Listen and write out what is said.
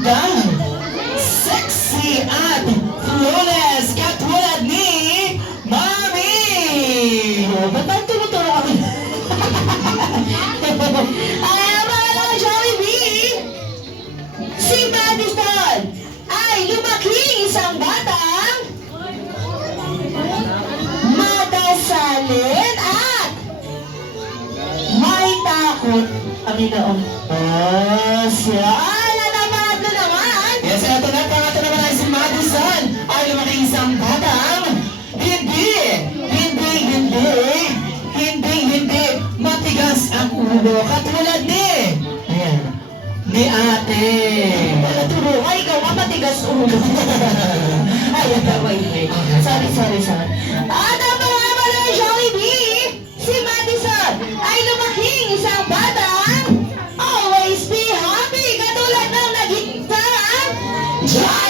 ganda, sexy at flawless katulad ni Mami! Ba't ba tinuturo kami? Mga Jollibee, si Madison ay lumaking isang batang madasalin at may takot. Panginoon. Oh, siya. Ay, nanabahan ko naman. Yes, eto na. Pangato naman ay si Madison ay lumaking isang batang hindi matigas ang ulo. Katulad ni, ayan, ni ate. Wala turo. Ay, ikaw nga matigas ulo. Ay, wait. Sorry. At ang mga Jollibee, si Madison ay lumaking isang batang always be happy. Katulad ng naging Jollibee.